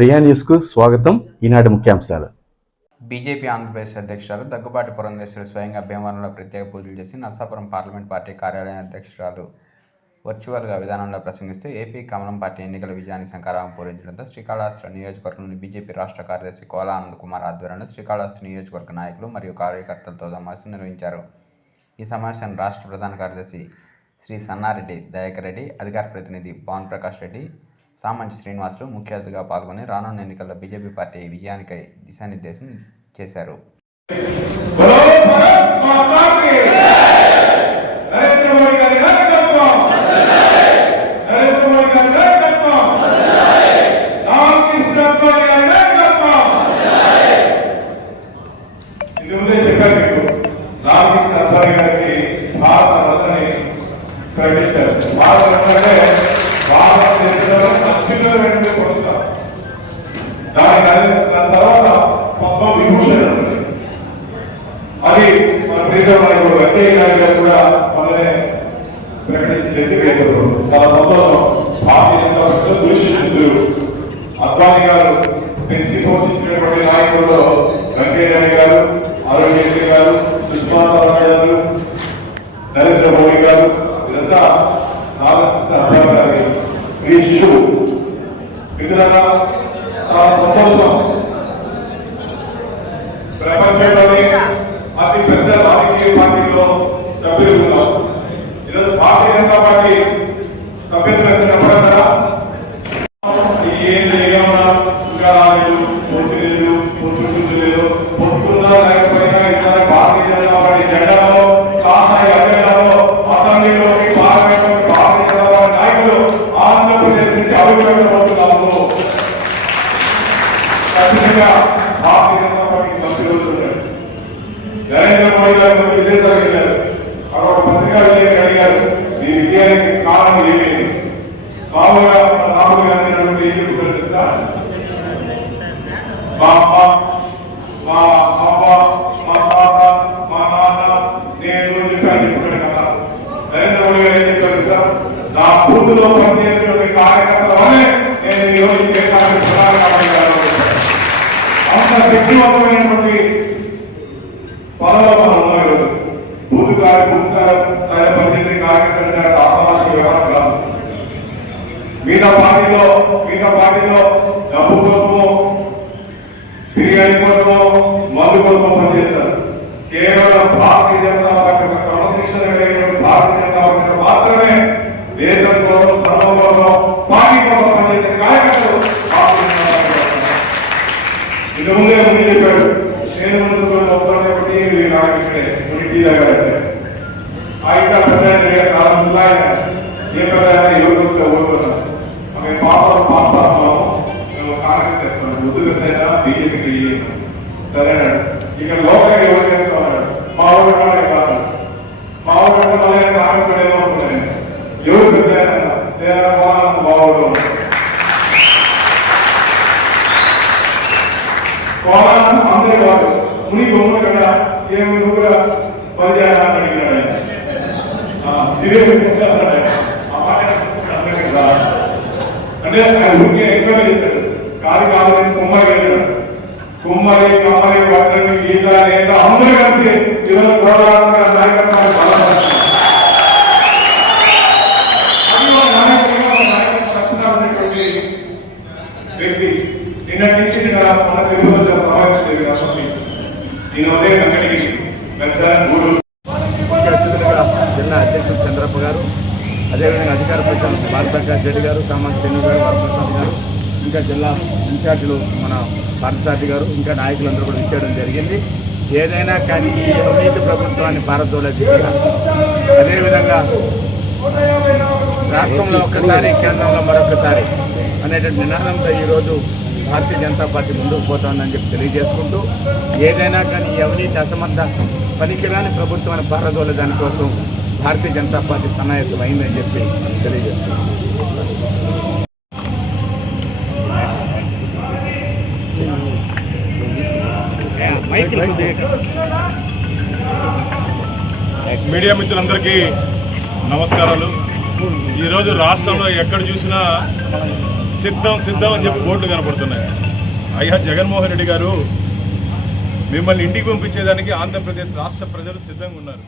ప్రియా న్యూస్కు స్వాగతం. ఈనాటి ముఖ్యాంశాలు. బీజేపీ ఆంధ్రప్రదేశ్ అధ్యక్షురాలు దగ్గుబాటి పురంధేశ్వరి స్వయంగా భీమవరంలో ప్రత్యేక పూజలు చేసి నరసాపురం పార్లమెంట్ పార్టీ కార్యాలయం అధ్యక్షురాలు వర్చువల్గా విధానంలో ప్రసంగిస్తూ ఏపీ కమలం పార్టీ ఎన్నికల విజయానికి శంకరావం పూరించడంతో శ్రీకాళహస్తి నియోజకవర్గంలోని బీజేపీ రాష్ట్ర కార్యదర్శి కోలా ఆనంద్ కుమార్ ఆధ్వర్యంలో శ్రీకాళహస్తి నియోజకవర్గ నాయకులు మరియు కార్యకర్తలతో సమావేశం నిర్వహించారు. ఈ సమావేశాన్ని రాష్ట్ర ప్రధాన కార్యదర్శి శ్రీ సన్నారెడ్డి దయాకర్ రెడ్డి అధికార ప్రతినిధి పవన్ ప్రకాష్ రెడ్డి సామంచి శ్రీనివాసులు ముఖ్య అతిథిగా పాల్గొని రానున్న ఎన్నికల్లో బీజేపీ పార్టీ విజయానికై దిశానిర్దేశం చేశారు. నాయకుడు గారు కూడా మననే ప్రకటించింది చాలా సంతోషం భారతీయ జనతా పార్టీలో దూషిస్తున్నారు అద్వానీ గారు పెంచి పోషించినటువంటి నాయకుల్లో వెంకయ్య గారు అరుణ్ గారు సుష్మా గారు నరేంద్ర మోడీ గారు ఇదంతా గారి చాలా సంతోషం. జనతా పార్టీ సభ్యులు ఏం చేయమన్నా ఇంకా రాలేదు పొత్తున్నా లేకపోయినా ఈసారి భారతీయ జనతా పార్టీ జెండాలో కాసాయి అజెండాలో అసెంబ్లీలోకి పార్లమెంట్లోకి భారతీయ జనతా పార్టీ నాయకులు ఆంధ్రప్రదేశ్ నుంచి ఖచ్చితంగా బూత్లో పనిచేసినటువంటి కార్యకర్తల వల్లే నేను ఈ రోజు ఈ దేశానికి ప్రధాన కారణం అంత శక్తివంతమైనటువంటి పదవిలో మనం ఉన్నాం ఈరోజు బూత్ గారు బూత్ గారు స్థాయిలో పనిచేసే కార్యకర్తలు ఆసమాసి వ్యవహారం కాదు మిగతా పార్టీలో మిగతా పార్టీలో డబ్బు కోసము బిర్యానీ కోసము మందు కోసము పనిచేస్తారు కేవలం భారతీయ జనతా పార్టీ యొక్క క్రమశిక్షణ ಮುಂದಿರುತ್ತಾರೆ ಸೇರುವಂತಹ ಒಪ್ಪಂದದ ಬಗ್ಗೆ ಇಲಾಖೆ ಮುಗಿದಿದ್ದಾರೆ ಆಯ್ತಾ ಪ್ರಧಾನಿಗೆ ಸಾಧಿಸಲಾ ಇಲ್ಲ ಈ ಪ್ರಧಾನ ಯೋಗಿಸ್ತಾ ಹೋಗೋಣ ಆಮೇಲೆ ಪಾಪ ಪಾಪ ನಾವು ಕಾಂಗ್ರೆಸ್ ಉದ್ಯೋಗ ಬಿಜೆಪಿ ಸರಿ ಈಗ ಲೋಕ కోలారం అందరి వాడు ముని బొమ్మ కదా ఏమి నువ్వు కూడా పనిచేయాలని అడిగినాడు అంటే ఆయన ఊరికే ఎక్కువ చేశాడు కాదు కాదు కుమ్మరి వెళ్ళాడు కుమ్మరి కమ్మరి గీత నేత అందరూ కలిసి ఈరోజు నాయకత్వాన్ని వ్యక్తి నిన్నటి నుంచి నిన్న మన తెలుగు సమావేశం జరిగిన అసెంబ్లీ నేను ఉదయం అక్కడికి వెళ్తాను జిల్లా అధ్యక్షుడు చంద్రప్ప గారు అదేవిధంగా అధికార ప్రతినిధి భారతప్రకాష్ రెడ్డి గారు సామాన్ శ్రీను గారు వరప్రసాద్ గారు ఇంకా జిల్లా ఇన్ఛార్జీలు మన పార్థసారథి గారు ఇంకా నాయకులందరూ కూడా ఇచ్చేయడం జరిగింది. ఏదైనా కానీ ఈ అవినీతి ప్రభుత్వాన్ని భారత్లో దిశగా అదేవిధంగా రాష్ట్రంలో ఒక్కసారి కేంద్రంలో మరొకసారి అనేటువంటి నినాదంతో ఈరోజు భారతీయ జనతా పార్టీ ముందుకు పోతోందని చెప్పి తెలియజేసుకుంటూ ఏదైనా కానీ అవినీతి అసమర్థ పనికిరాని ప్రభుత్వాన్ని పారదోలే దానికోసం భారతీయ జనతా పార్టీ సన్నాహితం అయిందని చెప్పి తెలియజేస్తున్నాం మీడియా మిత్రులందరికీ నమస్కారాలు. ఈరోజు రాష్ట్రంలో ఎక్కడ చూసినా సిద్ధం సిద్ధం అని చెప్పి బోర్డులు కనపడుతున్నాయి అయ్యా జగన్మోహన్ రెడ్డి గారు మిమ్మల్ని ఇంటికి పంపించేదానికి ఆంధ్రప్రదేశ్ రాష్ట్ర ప్రజలు సిద్ధంగా ఉన్నారు.